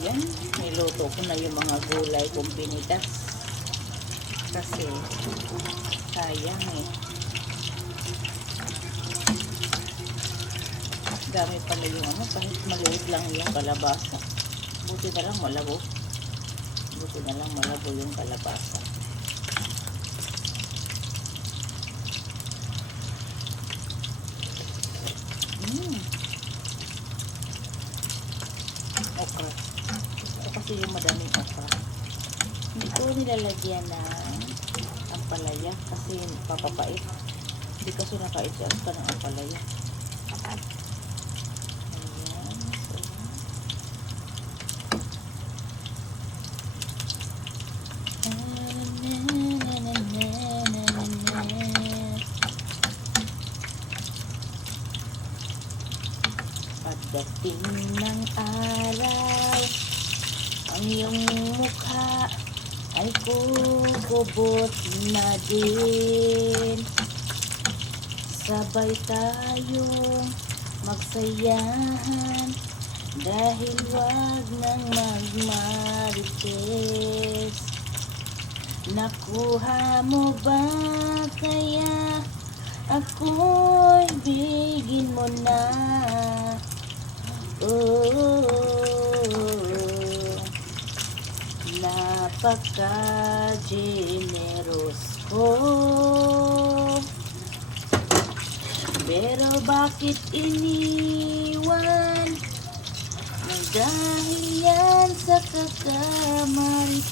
Yan, niluto ko na yung mga gulay kong pinitas. Kasi, sayang eh. Dami pala yung ano, kahit maliit lang yung kalabasa. Buti na lang malabo. Buti na lang malabo yung kalabasa. Okra. Ito kasi yung madaming okra. Hindi ko nilalagyan ng ampalaya kasi papapait. Hindi kasi nakait siya ka ng ampalaya. Pagdating ng araw, ang iyong mukha ay gugubot na din. Sabay tayong magsayahan dahil wag nang magmarites. Nakuha mo ba kaya ako'y bigin mo na? Napaka-generous ko. Pero bakit iniwan? Dahil yan sa kakamarites.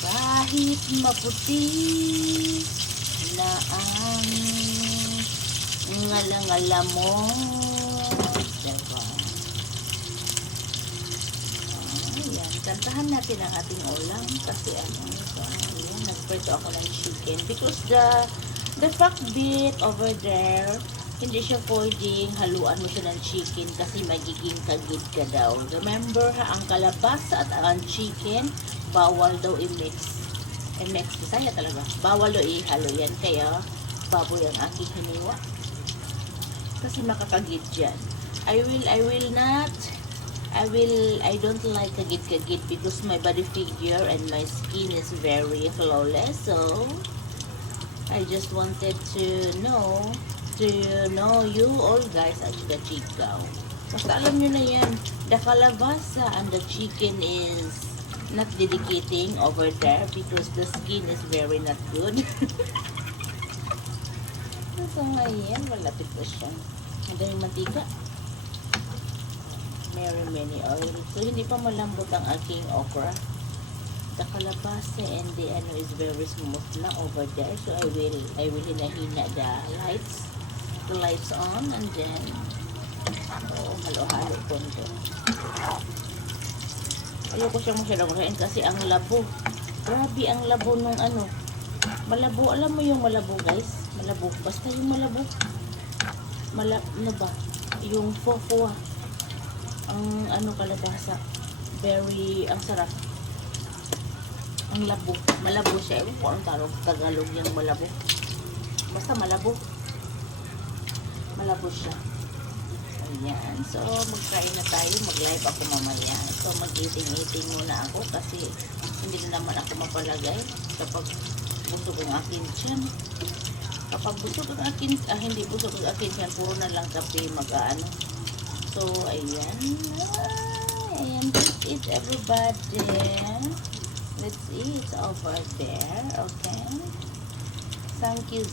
Kahit maputi na ang ngala-ngala mo, diba? Ayan, kantahan natin ang ating ulam kasi ano, ayan, nagprito ako ng chicken because the pinakbet over there, hindi siya pwedeng haluan mo siya ng chicken kasi magiging kagid ka daw. Remember ha, ang kalabasa at ang chicken, bawal daw i-mix. I-mix, Bisaya talaga. Bawal daw ihalo yan, kaya baboy ang aking hiniwa. Kasi makakagid dyan. I don't like kagid because my body figure and my skin is very flawless. So, I just wanted to know you all guys at chika-chikaw. Basta alam nyo na yan, the kalabasa and the chicken is not dedicating over there because the skin is very not good. So ngayon, malapit na siya. Madaming mantika. Very many oil. So hindi pa malambot ang aking okra. The kalabasa and the ano is very smooth na over there. So I will hinahina the lights on and then halo-halo konti. Ayoko siyang masyadong kain kasi ang labo. Grabe ang labo nung ano. Malabo, alam mo yung malabo guys? Malabo, basta yung malabo. Ano ba? Yung fofo. Ang ano kalabasa. Very, ang sarap. Ang labo. Malabo siya. Ewan ko anong Tagalog yung malabo. Basta malabo. Malabo siya. Ayan. So, mag-try na tayo. Mag-live ako mamaya. So, mag-eating muna ako kasi hindi na naman ako mapalagay kapag busog ang akin tiyan. Kapag busog ang akin, hindi busog ang akin tiyan, puro na lang kape mag-ano. So, ayan. Ayan. Let's eat everybody. Let's eat over there. Okay. Thank you.